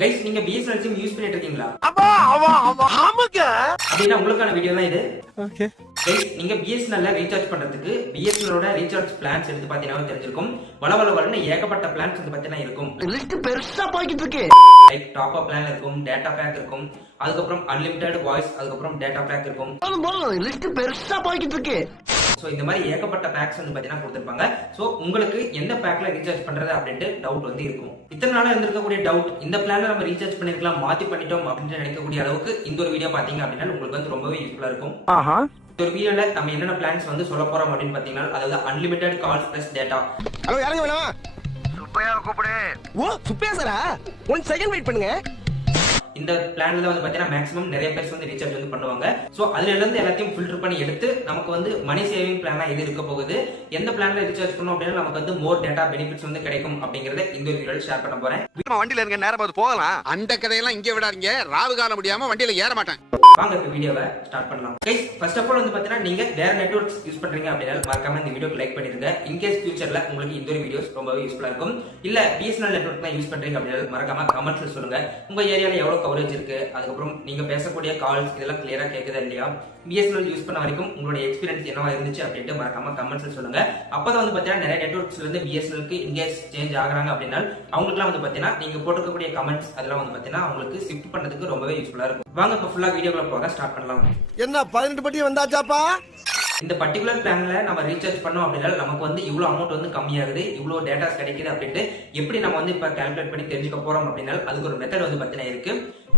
Guys நீங்க BSNL sim use பண்ணிட்டு இருக்கீங்களா? ஆமாங்க. அப்படின்னா உங்களுக்கான வீடியோ தான் இது. ஓகே. கைஸ் நீங்க பிஎஸ்என்எல்ல ரீசார்ஜ் பண்றதுக்கு பிஎஸ்என்எலோட ரீசார்ஜ் பிளான்ஸ் எடுத்து பாத்தீங்கன்னா தெரிஞ்சிருக்கும். வளவளன்னு ஏகப்பட்ட பிளான்ஸ் வந்து பாத்தீங்கன்னா இருக்கும். லிஸ்ட் பெருசா போய்கிட்டு இருக்கு. லைக் டாப் அப் பிளான் இருக்கும், டேட்டா பேக் இருக்கும், அதுக்கப்புறம் அன்லிமிட்டெட் வாய்ஸ், அதுக்கப்புறம் டேட்டா பேக் இருக்கும். லிஸ்ட் பெருசா போய்கிட்டு இருக்கு. சோ இந்த மாதிரி ஏகப்பட்ட பேக்ஸ் வந்து பாத்தீங்கன்னா கொடுத்திருப்பாங்க. சோ உங்களுக்கு எந்த பேக்ல ரீசார்ஜ் பண்றது அப்படின்ட்டு டவுட் வந்து இருக்கும். இத்தனை நாளா இருந்திருக்கக்கூடிய டவுட், இந்த பிளான்ல நம்ம ரீசார்ஜ் பண்ணிருக்கலாம், மாத்தி பண்ணிட்டோம் அப்படின்னு நினைக்கக்கூடிய அளவுக்கு இந்த ஒரு வீடியோ பாத்தீங்க அப்படின்னா உங்களுக்கு வந்து ரொம்பவே யூஸ்ஃபுல்லா இருக்கும். ஒரு வீடியோல நம்ம என்னென்ன பிளான்ஸ் வந்து சொல்ல போறோம் அப்படின்னு பாத்தீங்கன்னா, அதாவது unlimited calls plus data. Hello யாருங்க வேணும்? சுப்பையா கூப்பிடு. ஓ சுப்பையா சாரா? 1 செகண்ட் வெயிட் பண்ணுங்க. இந்த பிளான்ல வந்து பாத்தீங்கன்னா மேக்ஸிமம் நிறைய பேர் வந்து ரீசார்ஜ் வந்து பண்ணுவாங்க. சோ அதுல இருந்து எல்லாத்தையும் ஃபில்டர் பண்ணி எடுத்து நமக்கு வந்து மணி சேவிங் பிளானா எது இருக்க போகுது, எந்த பிளான்ல ரீசார்ஜ் பண்ணோம் அப்படின்னா நமக்கு வந்து மோர் டேட்டா பெனிஃபிட்ஸ் வந்து கிடைக்கும் அப்படிங்கறத இந்த ஒரு வீடியோல ஷேர் பண்ண போறேன். வண்டியில இருக்க நேரம் பார்த்து போகலாம். அந்த கதையெல்லாம் இங்க விடாதீங்க. ராவு காலம் முடியாம வண்டியில ஏற மாட்டேன். வாங்க இப்ப வீடியோவை ஸ்டார்ட் பண்ணலாம். கைஸ் ஃபர்ஸ்ட் ஆஃப் ஆல் வந்து பாத்தீங்கன்னா நீங்க வேற நெட்வொர்க்ஸ் யூஸ் பண்றீங்க அப்படின்னா மறக்காம இந்த வீடியோக்கு லைக் பண்ணிருங்க. இன் கேஸ் ஃபியூச்சர்ல உங்களுக்கு இந்த ஒரு வீடியோஸ் ரொம்பவே யூஸ்ஃபுல்லா இருக்கும். இல்ல பிஎஸ்என்எல் நெட்வொர்க் தான் யூஸ் பண்றீங்க அப்படின்னா மறக்காம கமெண்ட்ஸ்ல சொல்லுங்க. உங்க ஏரியால எவ்வளவு கவரேஜ் இருக்கு, அதுக்கப்புறம் நீங்க பேசக்கூடிய கால்ஸ் இதெல்லாம் கிளியரா கேக்குதா இல்லையா, பிஎஸ்என்எல் யூஸ் பண்ண வரைக்கும் உங்களுடைய எக்ஸ்பீரியன்ஸ் என்னவா இருந்துச்சு அப்படின்ட்டு மறக்காம கமெண்ட்ஸ்ல சொல்லுங்க. அப்பதான் வந்து பாத்தீங்கன்னா நிறைய நெட்வொர்க்ஸ்ல இருந்து பிஎஸ்என்எல்க்கு இன்கேஸ் சேஞ்ச் ஆகுறாங்க அப்படின்னா அவங்களுக்குலாம் வந்து பாத்தீங்கன்னா நீங்க போட்டுக்கக்கூடிய கமெண்ட்ஸ் அதெல்லாம் வந்து பாத்தீங்கன்னா அவங்களுக்கு ஷிஃப்ட் பண்றதுக்கு ரொம்பவே யூஸ்ஃபுல்லா இருக்கும். வாங்க இப்ப ஃபுல்லா வீடியோக்குள்ள போக ஸ்டார்ட் பண்ணலாம். என்ன 18 பட்டி வந்தாச்சாப்பா? இந்த பர்டிகுலர் பிளான்ல நம்ம ரீசார்ஜ் பண்ணோம் அப்படின்னா நமக்கு வந்து இவ்வளவு அமௌண்ட் வந்து கம்மியாகுது, இவ்வளவு டேட்டாஸ் கிடைக்குது அப்படின்ட்டு எப்படி நம்ம வந்து இப்ப கால்குலேட் பண்ணி தெரிஞ்சுக்க போறோம் அப்படின்னா அதுக்கு ஒரு மெத்தட் வந்து பாத்தீங்கன்னா இருக்கு.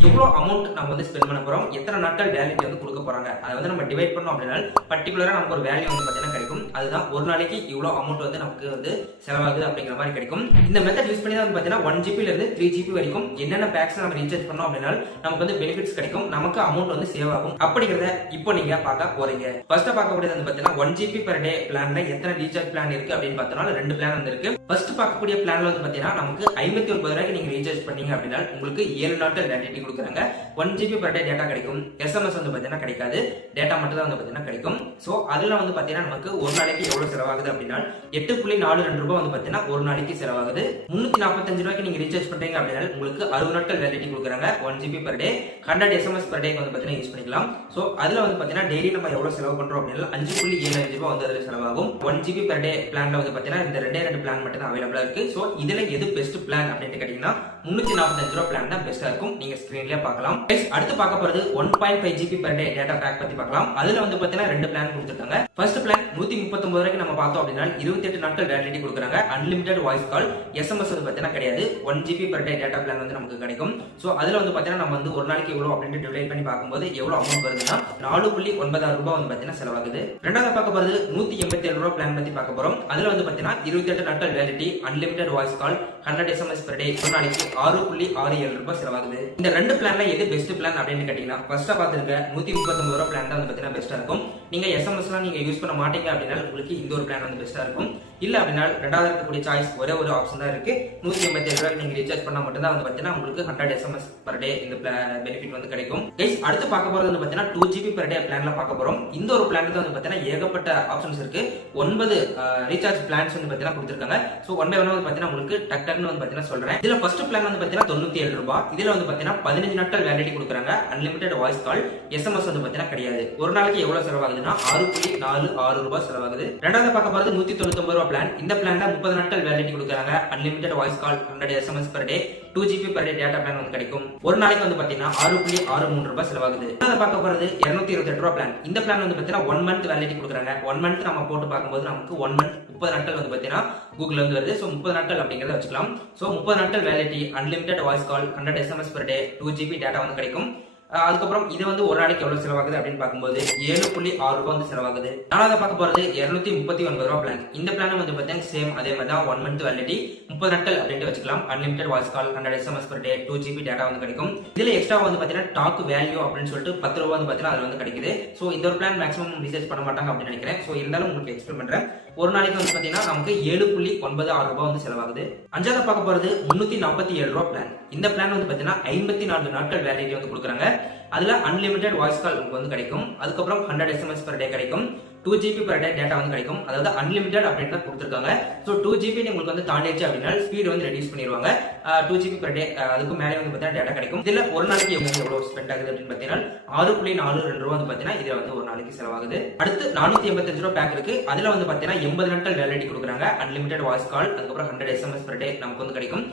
எவ்வளவு அமௌண்ட் நம்ம வந்து ஸ்பெண்ட் பண்ண போறோம், எத்தனை நாட்கள் வேலிடிட்டி வந்து கொடுக்க போறாங்க, அதை வந்து நம்ம டிவைட் பண்ணோம் அப்படின்னா பர்டிகுலரா நமக்கு ஒரு வேல்யூ வந்து பாத்தீங்கன்னா கிடைக்கும். அதுதான் ஒரு நாளைக்கு இவ்வளவு அமௌண்ட் வந்து நமக்கு வந்து செலவாகுது அப்படிங்கிற மாதிரி கிடைக்கும். இந்த மெத்தட் யூஸ் பண்ணி தான் வந்து பாத்தீங்கன்னா 1 GB ல இருந்து 3 GB வரைக்கும் என்னென்ன பேக்ஸ் நம்ம ரீசார்ஜ் பண்ணோம் அப்படின்னா நமக்கு வந்து பெனிஃபிட்ஸ் கிடைக்கும், நமக்கு அமௌண்ட் வந்து சேவ் ஆகும். அப்படிங்கறத இப்போ நீங்க பார்க்க போறீங்க. ஃபர்ஸ்ட் பார்க்கக்கூடியது வந்து பாத்தீங்கன்னா 1 GB per day பிளான்ல எத்தனை ரீசார்ஜ் பிளான் இருக்கு அப்படின்னு பார்த்தோம்னா 2 பிளான் வந்து இருக்கு. ஃபர்ஸ்ட் பார்க்கக்கூடிய பிளான்ல வந்து பாத்தீங்கன்னா நமக்கு 59 ரூபாய்க்கு நீங்க ரீசார்ஜ் பண்ணீங்க அப்படின்னா உங்களுக்கு 7 நாட்கள் வேலிடிட்டி கொடுக்குறாங்க. 1 GB per day டேட்டா கிடைக்கும். எஸ்எம்எஸ் வந்து பாத்தீங்கன்னா கிடைக்காது, டேட்டா மட்டும் தான் வந்து பாத்தீங்கன்னா கிடைக்கும். சோ அதுல வந்து பாத்தீங்கன்னா நமக்கு ஒரு நாளைக்கு எவ்வளவு செலவாகுது அப்படின்னா 8.42 ரூபாய் வந்து பாத்தீங்கன்னா ஒரு நாளைக்கு செலவாகுது. 345 ரூபாய்க்கு நீங்க ரீசார்ஜ் பண்றீங்க அப்படின்னா உங்களுக்கு 60 நாட்கள் வேலிடிட்டி கொடுக்குறாங்க. 1 GB per day 100 SMS per day வந்து பாத்தீங்கன்னா யூஸ் பண்ணிக்கலாம். சோ அதுல வந்து பாத்தீங்கன்னா டெய்லி நம்ம எவ்வளவு செலவு பண்றோம் அப்படின்னா 5.75 ரூபாய் வந்து அதுல செலவாகும். 1 GB per day பிளான்ல வந்து பாத்தீங்கன்னா இந்த ரெண்டு பிளான் மட்டும் தான் அவைலபிளா இருக்கு. சோ இதுல எது பெஸ்ட் பிளான் அப்படின்னு கேட்டீங்கன்னா 345 ரூபாய் பிளான் தான் பெஸ்டா இருக்கும். நீங்க ஸ்கிரீன்லயே பார்க்கலாம். அடுத்து பார்க்க போறது 1.5 GB per day data pack பத்தி பார்க்கலாம். அதுல வந்து பாத்தீங்கன்னா 2 பிளான் கொடுத்திருக்காங்க. ஃபர்ஸ்ட் பிளான் 139 ரூபாய்க்கு நம்ம பார்த்தோம் அப்படின்னா 28 நாட்கள் வேலிடிட்டி கொடுக்குறாங்க. அன்லிமிட்டெட் வாய்ஸ் கால், எஸ்எம்எஸ் வந்து பாத்தீங்கன்னா கிடையாது. 1 GB per day data plan வந்து நமக்கு கிடைக்கும். சோ அதுல வந்து பாத்தீங்கன்னா நம்ம வந்து ஒரு நாளைக்கு எவ்வளவு அப்படின்னு டிவைட் பண்ணி பார்க்கும்போது எவ்வளவு அமௌண்ட் வருதுன்னா 4.96 ரூபாய் வந்து பாத்தீங்கன்னா செலவாகுது. ரெண்டாவது பார்க்க போறது 187 ரூபாய் பிளான் பத்தி பார்க்க போறோம். அதுல வந்து பாத்தீங்கன்னா 28 நாட்கள் validity, unlimited voice call, 100 SMS per day ஒரு நாளைக்கு 6.67 ரூபாய் செலவாகுது. இந்த ரெண்டு பிளான்ல எது பெஸ்ட் பிளான் அப்படின்னு கேட்டீங்கன்னா ஃபர்ஸ்டா பாத்துருக்க 139 ரூபாய் பிளான் தான் வந்து பாத்தீங்கன்னா பெஸ்டா இருக்கும். நீங்க எஸ்எம்எஸ்லாம் நீங்க யூஸ் பண்ண மாட்டீங்க அப்படின்னா உங்களுக்கு இந்த ஒரு பிளான் வந்து பெஸ்டா இருக்கும். இல்ல அப்படின்னா ரெண்டாவது இருக்கக்கூடிய சாய்ஸ் ஒரே ஒரு ஆப்ஷன் தான் இருக்கு. 187 ரூபாய்க்கு நீங்க ரீசார்ஜ் பண்ணா மட்டும் தான் வந்து பாத்தீங்கன்னா உங்களுக்கு 100 SMS per day இந்த பெனிஃபிட் வந்து கிடைக்கும். கைஸ் அடுத்து பார்க்க போறது வந்து பாத்தீங்கன்னா 2 GB per day பிளான்ல பார்க்க போறோம். இந்த ஒரு பிளான்ல வந்து பாத்தீங்கன்னா ஏகப்பட்ட ஆப்ஷன்ஸ் இருக்கு. 9 ரீசார்ஜ் பிளான்ஸ் வந்து பாத்தீங்கன்னா கொடுத்திருக்காங்க. சோ ஒன் பை ஒன் வந்து பாத்தீங்கன்னா உங்களுக்கு டக்னு வந்து பாத்தீங்கன்னா சொல்றேன். இதுல ஃபர்ஸ்ட் பிளான் வந்து பாத்தீங்கன்னா 97 ரூபாய். இதுல வந்து பாத்தீங்கன்னா 15 நாட்கள் வேலிடிட்டி கொடுக்குறாங்க. அன்லிமிட்டெட் வாய்ஸ் கால், எஸ்எம்எஸ் வந்து பாத்தீங்கன்னா கிடையாது. ஒரு நாளைக்கு எவ்வளவு செலவாகுதுன்னா 6.46 ரூபாய் செலவாகுது. ரெண்டாவது பார்க்க போறது 199 ரூபாய் பிளான். இந்த பிளான்ல 30 நாட்கள் வேலிடிட்டி கொடுக்குறாங்க. Unlimited voice call, 100 SMS per day, 2 GB per day data plan வந்து கிடைக்கும். ஒரு நாளைக்கு வந்து பாத்தீங்கன்னா 6.63 ரூபாய் செலவாகுது. ரெண்டாவது பார்க்க போறது 228 ரூபாய் பிளான். இந்த பிளான் வந்து பாத்தீங்கன்னா 1 month வேலிடிட்டி கொடுக்குறாங்க. 1 month நம்ம போட்டு பார்க்கும்போது நமக்கு 1 month 30 நாட்கள் வந்து பாத்தீங்கன்னா கூகுள்ல வந்து வருது. சோ 30 நாட்கள் அப்படிங்கறத வச்சுக்கலாம். சோ 30 நாட்கள் validity, unlimited voice call, 100 SMS per day, 2 GB data வந்து கிடைக்கும். அதுக்கப்புறம் இது வந்து ஒரு நாளைக்கு எவ்வளவு செலவாகுது அப்படின்னு பார்க்கும்போது 7.6 ரூபாய் வந்து செலவாகுது. நாலாவது பார்க்க போறது 239 ரூபாய் பிளான். இந்த பிளான் வந்து பாத்தீங்கன்னா சேம் அதே மாதிரி தான் 1 month வேலிடிட்டி, 30 நாட்கள் அப்படின்ட்டு வச்சுக்கலாம். Unlimited voice call, 100 SMS per day, 2 GB data வந்து கிடைக்கும். இதுல எக்ஸ்ட்ரா வந்து பாத்தீங்கன்னா டாக் வேல்யூ அப்படின்னு சொல்லிட்டு 10 ரூபாய் வந்து பாத்தீங்கன்னா அதுல வந்து கிடைக்குது. சோ இந்த ஒரு பிளான் மேக்ஸிமம் ரீசார்ஜ் பண்ண மாட்டாங்க அப்படின்னு நினைக்கிறேன். சோ இருந்தாலும் உங்களுக்கு எக்ஸ்பிளைன் பண்றேன். ஒரு நாளைக்கு வந்து பாத்தீங்கன்னா நமக்கு 7.96 ரூபாய் வந்து செலவாகுது. அஞ்சாவது பார்க்க போறது 347 ரூபாய் பிளான். இந்த பிளான் வந்து பாத்தீங்கன்னா 54 நாட்கள் வேலிடிட்டி வந்து கொடுக்குறாங்க. அதுல அன்லிமிட்டட் வாய்ஸ் கால் உங்களுக்கு வந்து கிடைக்கும். அதுக்கப்புறம் 100 SMS per day கிடைக்கும். 2 GB per day டேட்டா வந்து கிடைக்கும். அதாவது அன்லிமிட்டட் அப்படின்னு தான் கொடுத்துருக்காங்க. ஸோ 2 GB உங்களுக்கு வந்து தாண்டிடுச்சு அப்படின்னா ஸ்பீடு வந்து ரெடியூஸ் பண்ணிடுவாங்க. 2 GB per day அதுக்கு மேலே வந்து பார்த்தீங்கன்னா டேட்டா கிடைக்கும். இதுல ஒரு நாளைக்கு எவ்வளவு ஸ்பெண்ட் ஆகுது அப்படின்னு பார்த்தீங்கன்னா 6.42 ரூபா வந்து பார்த்தீங்கன்னா இதுல வந்து ஒரு நாளைக்கு செலவாகுது. அடுத்து 485 ரூபா பேக் இருக்கு. அதுல வந்து பார்த்தீங்கன்னா 80 நாட்கள் வேலிடிட்டி கொடுக்குறாங்க. அன்லிமிட்டட் வாய்ஸ் கால், அதுக்கப்புறம் 100 SMS per day நமக்கு வந்து கிடைக்கும்.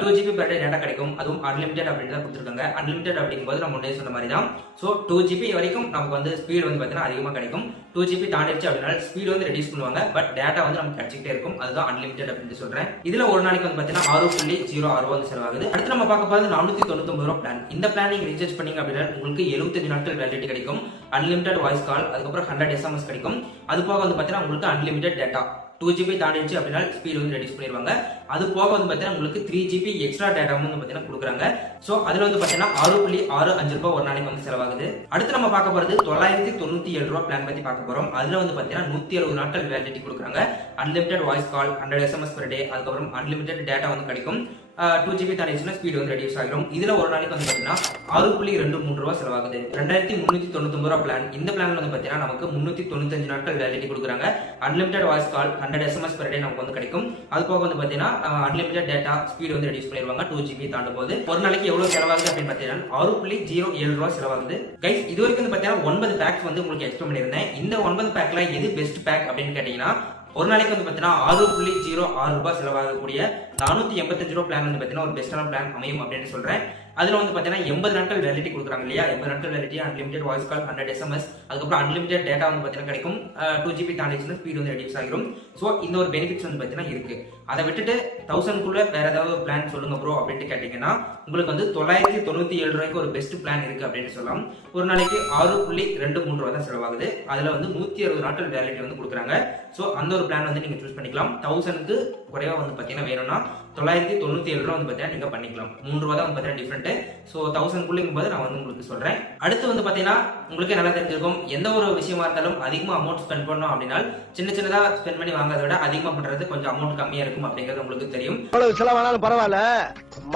2 GB per day டேட்டா கிடைக்கும். அதுவும் அன்லிமிட்டட் அப்படின்னு தான் கொடுத்துருக்காங்க. அன்லிமிட்டட் அப்படிங்கும்போது நம்ம முன்னே சொன்ன மாதிரி தான். ஸோ 2 GB வரைக்கும் நமக்கு வந்து ஸ்பீடு வந்து பார்த்தீங்கன்னா அதிகமாக கிடைக்கும். 2 GB தாண்டிடுச்சு அப்படின்னா ஸ்பீடு வந்து ரெடியூஸ் பண்ணுவாங்க. பட் டேட்டா வந்து நமக்கு கிடைச்சிட்டே இருக்கும். அதுதான் அன்லிமிட்டட் அப்படின்னு சொல்றேன். இதுல ஒரு நாளைக்கு வந்து பார்த்தீங்கன்னா 6.06 வந்து செலவாகுது. அடுத்து நம்ம பார்க்க போறது 499 ரூபா பிளான். இந்த பிளான் நீங்க ரீசார்ஜ் பண்ணீங்க அப்படின்னா உங்களுக்கு 75 நாட்கள் வேலிடிட்டி கிடைக்கும். அன்லிமிட்டட் வாய்ஸ் கால், அதுக்கப்புறம் 100 SMS கிடைக்கும். அது போக வந்து பார்த்தீங்கன்னா உங்களுக்கு அன்லிமிட்டட் டேட்டா 2 GB தாண்டிடுச்சு அப்படின்னா ஸ்பீடு வந்து ரெடியூஸ் பண்ணிடுவாங்க. அது போக வந்து பார்த்தீங்கன்னா உங்களுக்கு 3 GB எக்ஸ்ட்ரா டேட்டா வந்து பார்த்தீங்கன்னா கொடுக்குறாங்க. ஸோ அதுல வந்து பார்த்தீங்கன்னா 6.65 ரூபாய் ஒரு நாளைக்கு வந்து செலவாகுது. அடுத்து நம்ம பார்க்க போறது 997 ரூபாய் பிளான் பத்தி பார்க்க போறோம். அதுல வந்து பார்த்தீங்கன்னா 160 நாட்கள் வேலிடிட்டி கொடுக்குறாங்க. Unlimited voice call, 100 SMS per day, அதுக்கப்புறம் அன்லிமிட்டட் டேட்டா வந்து கிடைக்கும். 2 GB தாண்டிடுச்சுன்னா ஸ்பீடு வந்து ரெடியூஸ் ஆகிடும். இதுல ஒரு நாளைக்கு வந்து பார்த்தீங்கன்னா 6.23 ரூபாய் செலவாகுது. 2399 ரூபாய் பிளான். இந்த பிளான்ல வந்து பார்த்தீங்கன்னா நமக்கு 395 நாட்கள் வேலிடிட்டி கொடுக்குறாங்க. Unlimited voice call, 100 SMS per day நமக்கு வந்து கிடைக்கும். அது போக வந்து பார்த்தீங்கன்னா அன்லிமிட்டட் டேட்டா ஸ்பீடு வந்து ரெடியூஸ் பண்ணிடுவாங்க 2 GB தாண்டும் போது. ஒரு நாளைக்கு எவ்வளவு செலவாகுது அப்படின்னு பார்த்தீங்கன்னா 6.07 ரூபாய் செலவாகுது. கைஸ் இது வரைக்கும் வந்து பார்த்தீங்கன்னா 9 பேக்ஸ் வந்து உங்களுக்கு எக்ஸ்பிளைன் பண்ணியிருந்தேன். இந்த 9 பேக்ல எது பெஸ்ட் பேக் அப்படின்னு கேட்டீங்கன்னா ஒரு நாளைக்கு வந்து பார்த்தீங்கன்னா 6.06 ரூபாய் செலவாகக்கூடிய 485 ரூபாய் பிளான் வந்து பார்த்தீங்கன்னா ஒரு பெஸ்டான பிளான் அமையும் அப்படின்னு சொல்றேன். அதுல வந்து பார்த்தீங்கன்னா 80 நாட்கள் வேலிடிட்டி கொடுக்குறாங்க இல்லையா, 80 நாட்கள் validity, unlimited voice call, 100 SMS, அதுக்கப்புறம் அன்லிமிட்டட் டேட்டா வந்து பார்த்தீங்கன்னா கிடைக்கும். 2 GB தாண்டிச்சுன்னா ஸ்பீடு வந்து ரெடியூஸ் ஆகிடும். ஸோ இந்த ஒரு பெனிஃபிட்ஸ் வந்து பார்த்தீங்கன்னா இருக்கு. அதை விட்டுட்டு 1000க்குள்ள வேற ஏதாவது ஒரு பிளான் சொல்லுங்க ப்ரோ அப்படின்ட்டு கேட்டீங்கன்னா உங்களுக்கு வந்து 997 ரூபாய்க்கு ஒரு பெஸ்ட் பிளான் இருக்கு அப்படின்னு சொல்லலாம். ஒரு நாளைக்கு 6.23 ரூபாய் தான் செலவாகுது. அதுல வந்து 160 நாட்கள் வேலிடிட்டி வந்து கொடுக்குறாங்க. ஸோ அந்த ஒரு பிளான் வந்து நீங்க சூஸ் பண்ணிக்கலாம். 1000க்கு குறைவா வந்து பார்த்தீங்கன்னா வேணும்னா 997 ரூபாய் வந்து பார்த்தீங்கன்னா நீங்க பண்ணிக்கலாம். 3 ரூபாய் தான் வந்து பார்த்தீங்கன்னா டிஃபரெண்ட். ஸோ 1000க்குள்ளும் போது நான் வந்து உங்களுக்கு சொல்றேன். அடுத்து வந்து பார்த்தீங்கன்னா உங்களுக்கு நல்லா தெரிஞ்சிருக்கும், எந்த ஒரு விஷயமா இருந்தாலும் அதிகமா அமௌண்ட் ஸ்பெண்ட் பண்ணோம் அப்படின்னா சின்ன சின்னதா ஸ்பெண்ட் பண்ணி வாங்குறத விட அதிகமா பண்றது கொஞ்சம் அமௌண்ட் கம்மியா இருக்கும் அப்படிங்கிறது உங்களுக்கு தெரியும். அவ்வளவு செலவானாலும் பரவாயில்ல,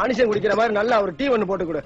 மனுஷன் குடிக்கிற மாதிரி நல்லா ஒரு டீ ஒன்று போட்டு கொடு.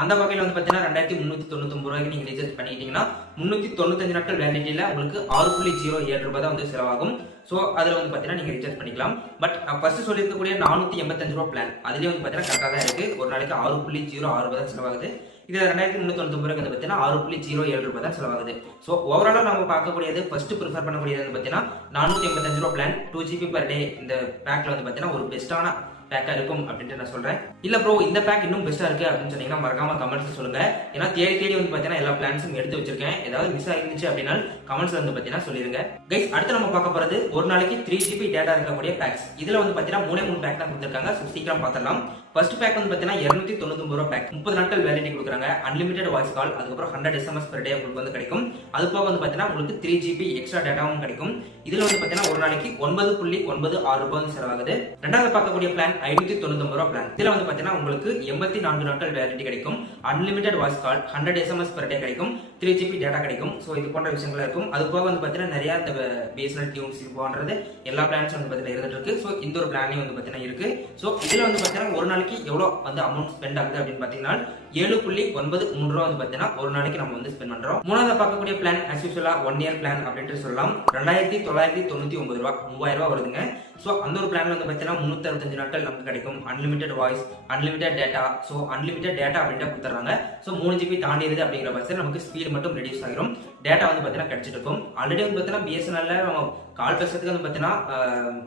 அந்த வகையில் வந்து பார்த்தீங்கன்னா 2399 ரூபாய்க்கு நீங்க ரீசார்ஜ் பண்ணிட்டீங்கன்னா 395 நாட்கள் வேலிடிட்டியில உங்களுக்கு 6.07 ரூபாய் தான் வந்து செலவாகும். ஸோ அதில் வந்து பார்த்தீங்கன்னா நீங்கள் ரீசார்ஜ் பண்ணிக்கலாம். பட் ஃபர்ஸ்ட் சொல்லியிருக்கக்கூடிய 485 ரூபாய் பிளான் அதுலேயே வந்து பார்த்தீங்கன்னா கரெக்டாக தான் இருக்குது. ஒரு நாளைக்கு 6.06 ரூபாய் தான் செலவாகுது. இது 2399 ரூபாய்க்கு வந்து பார்த்தீங்கன்னா 6.07 ரூபாய் தான் செலவாகுது. ஸோ ஓவராலாக நம்ம பார்க்கக்கூடியது ஃபர்ஸ்ட் ப்ரிஃபர் பண்ணக்கூடியது வந்து பார்த்தீங்கன்னா 485 ரூபாய் பிளான் 2 GB per day. இந்த பேக்கில் வந்து பார்த்தீங்கன்னா ஒரு பெஸ்ட்டான பேக்கா இருக்கும் அப்படின்ட்டு நான் சொல்றேன். இல்ல ப்ரோ இந்த பேக் இன்னும் பெஸ்டா இருக்கு அப்படின்னு சொன்னீங்கன்னா மறக்காம கமெண்ட்ஸ் சொல்லுங்க. ஏன்னா தேடி வந்து பாத்தீங்கன்னா எல்லா பிளான்ஸும் எடுத்து வச்சிருக்கேன். ஏதாவது மிஸ் ஆயிருந்துச்சு அப்படின்னா கமெண்ட்ஸ்ல வந்து பாத்தீங்கன்னா சொல்லிருங்க. கைஸ் அடுத்து நம்ம பார்க்க போறது ஒரு நாளைக்கு 3 GB டேட்டா இருக்கக்கூடிய பேக்ஸ். இதுல வந்து பாத்தீங்கன்னா 3 பேக் தான் கொடுத்திருக்காங்க. ஸோ சீக்கிரம் பார்த்துடலாம். ஃபர்ஸ்ட் பேக் வந்து பாத்தீங்கன்னா 299 ரூபாய் பேக், 30 நாட்கள் வேலிடிட்டி கொடுக்குறாங்க. அன்லிமிட்டட் வாய்ஸ் கால், அதுக்கப்புறம் 100 SMS per day உங்களுக்கு வந்து கிடைக்கும். அது போக வந்து பாத்தீங்கன்னா உங்களுக்கு 3 GB எக்ஸ்ட்ரா டேட்டாவும் கிடைக்கும். இதுல வந்து பாத்தீங்கன்னா ஒரு நாளைக்கு 9.96 ரூபாய் வந்து செலவாகுது. ரெண்டாவது பார்க்கக்கூடிய பிளான் 599 ரூபாய் பிளான். இதுல வந்து பாத்தீங்கன்னா உங்களுக்கு 84 நாட்கள் வேலிடிட்டி கிடைக்கும். Unlimited voice call, 100 SMS per day கிடைக்கும். 3 GB டேட்டா கிடைக்கும். ஸோ இது போன்ற விஷயங்கள் இருக்கும். அது போக வந்து பாத்தீங்கன்னா நிறைய இந்த BSNL டியூன்ஸ் போன்றது எல்லா பிளான்ஸும் வந்து பாத்தீங்கன்னா இருந்துட்டு இருக்கு. ஸோ இந்த ஒரு பிளானையும் வந்து பாத்தீங்கன்னா இருக்கு. ஸோ இதுல வந்து பாத்தீங்கன்னா ஒரு நாளைக்கு எவ்வளவு வந்து அமௌண்ட் ஸ்பெண்ட் ஆகுது அப்படின்னு பாத்தீங்கன்னா 7.93 ரூபாய் வந்து பாத்தீங்கன்னா ஒரு நாளைக்கு நம்ம வந்து ஸ்பெண்ட் பண்றோம். மூணாவது பார்க்கக்கூடிய plan as usual 1 year plan அப்படின்ட்டு சொல்லலாம். 2999 ரூபாய், 3000 ரூபாய் வருதுங்க. ஸோ அந்த ஒரு பிளான்ல வந்து பாத்தீங்கன்னா 365 நாட்கள் நமக்கு கிடைக்கும். Unlimited voice, unlimited data. So unlimited data அப்படின்ட்டு கொடுத்துறாங்க. ஸோ 3 GB தாண்டிடுது அப்படிங்கிற பட்சத்தில் நமக்கு ஸ்பீடு மட்டும் ரெடியூஸ் ஆகிரும். டேட்டா வந்து பாத்தீங்கன்னா கிடைச்சிட்டு இருக்கும். ஆல்ரெடி வந்து பாத்தீங்கன்னா BSNL நம்ம கால் பேசுறதுக்கு வந்து பாத்தீங்கன்னா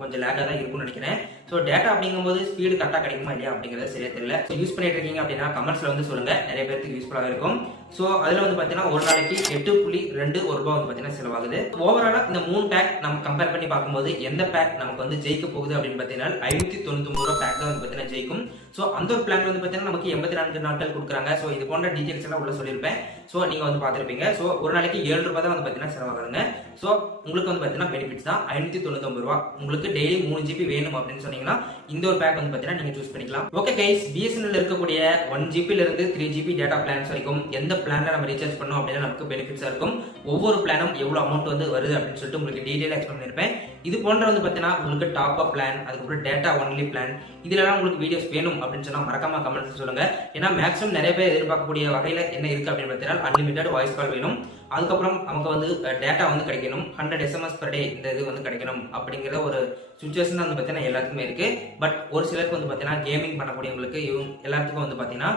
கொஞ்சம் லேக்கா தான் இருக்கும்னு நினைக்கிறேன். ஸோ டேட்டா அப்படிங்கும்போது ஸ்பீடு கரெக்டா கிடைக்குமா இல்லையா அப்படிங்கிறது சரியா தெரியல. ஸோ யூஸ் பண்ணிட்டு இருக்கீங்க அப்படின்னா கமெண்ட்ஸ்ல வந்து சொல்லுங்க. நிறைய பேருக்கு யூஸ்ஃபுல்லாக இருக்கும். ஸோ அதுல வந்து பாத்தீங்கன்னா ஒரு நாளைக்கு 8.21 ரூபாய் வந்து பாத்தீங்கன்னா செலவாகுது. ஓவராலா இந்த 3 பேக் நம்ம கம்பேர் பண்ணி பார்க்கும்போது எந்த பேக் நமக்கு வந்து ஜெயிக்க போகுது அப்படின்னு பாத்தீங்கன்னா 599 ரூபாய் பேக் தான் வந்து பாத்தீங்கன்னா ஜெயிக்கும். ஸோ அந்த ஒரு பிளான் வந்து பாத்தீங்கன்னா நமக்கு 84 நாட்கள் கொடுக்குறாங்க. ஸோ இது போன்ற டீடைல்ஸ் எல்லாம் உள்ள சொல்லியிருப்பேன். ஸோ நீங்க வந்து பார்த்துருப்பீங்க. ஸோ ஒரு நாளைக்கு 7 ரூபாய் தான் வந்து பாத்தீங்கன்னா செலவாகுதுங்க. ஸோ உங்களுக்கு வந்து பாத்தீங்கன்னா பெனிஃபிட்ஸ் தான் 599 ரூபாய். உங்களுக்கு டெய்லி 3 GB வேணும் அப்படின்னு சொன்னீங்கன்னா இந்த ஒரு பேக் வந்து பாத்தீங்கன்னா நீங்க சூஸ் பண்ணிக்கலாம். ஓகே கைஸ், BSNL இருக்கக்கூடிய 1 GB ல இருந்து 3 GB டேட்டா பிளான்ஸ் வரைக்கும் எந்த பிளான்ல நம்ம ரீசார்ஜ் பண்ணோம் அப்படின்னா நமக்கு பெனிஃபிட்ஸா இருக்கும். ஒவ்வொரு பிளானும் எவ்வளவு அமௌண்ட் வந்து வருது அப்படின்னு சொல்லிட்டு உங்களுக்கு டீடைலா எக்ஸ்பிளைன் பண்ணிருப்பேன். இது போன்ற வந்து பார்த்தீங்கன்னா உங்களுக்கு டாப் அப் பிளான், அதுக்கப்புறம் டேட்டா ஒன்லி பிளான், இதுலலாம் உங்களுக்கு வீடியோஸ் வேணும் அப்படின்னு சொன்னா மறக்காம கமெண்ட்ஸ் சொல்லுங்க. ஏன்னா மேக்ஸிமம் நிறைய பேர் எதிர்பார்க்கக்கூடிய வகையில என்ன இருக்கு அப்படின்னு பார்த்தீங்கன்னா அன்லிமிட்டட் வாய்ஸ் கால் வேணும், அதுக்கப்புறம் நமக்கு வந்து டேட்டா வந்து கிடைக்கணும், 100 SMS per day இந்த இது வந்து கிடைக்கணும் அப்படிங்கிற ஒரு சுச்சுவேஷன் வந்து பார்த்தீங்கன்னா எல்லாத்துக்குமே இருக்கு. பட் ஒரு சிலருக்கு வந்து பார்த்தீங்கன்னா கேமிங் பண்ணக்கூடியவங்களுக்கு எல்லாத்துக்கும் வந்து பார்த்தீங்கன்னா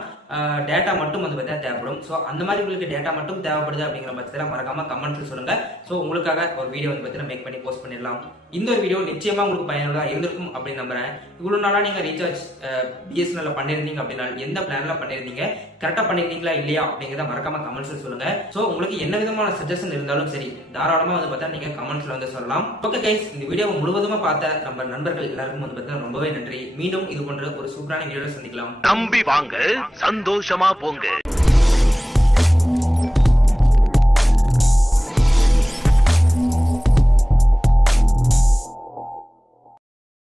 டேட்டா மட்டும் வந்து பார்த்தீங்கன்னா தேவைப்படும். ஸோ அந்த மாதிரி உங்களுக்கு டேட்டா மட்டும் தேவைப்படுது அப்படிங்கிற பட்சத்தில் மறக்காம கமெண்ட்ஸ் சொல்லுங்க. ஸோ உங்களுக்காக ஒரு வீடியோ வந்து பார்த்தீங்கன்னா மேக் பண்ணி போஸ்ட் பண்ணிடலாம். இந்த ஒரு வீடியோ நிச்சயமா உங்களுக்கு பயனுள்ளதாக இருந்திருக்கும் அப்படின்னு நம்புறேன். இவ்வளோ நாளாக நீங்க ரீசார்ஜ் BSNL பண்ணிருந்தீங்க அப்படின்னா எந்த பிளான்ல பண்ணிருந்தீங்க, கரெக்டாக பண்ணிருந்தீங்களா இல்லையா அப்படிங்கிறத மறக்காம கமெண்ட்ஸ் சொல்லுங்க. ஸோ உங்களுக்கு என்ன விதமான சஜஷன் இருந்தாலும் சரி தாராளமாக வந்து பார்த்தா நீங்க கமெண்ட்ஸ்ல வந்து சொல்லலாம். ஓகே கைஸ், இந்த வீடியோ முழுவதுமா பார்த்த நம்ம நண்பர்கள் எல்லாருக்கும் வந்து பார்த்தா ரொம்பவே நன்றி. மீண்டும் இது போன்ற ஒரு சூப்பரான வீடியோல சந்திக்கலாம். நம்பி வாங்க, சந்தோஷமா போங்க.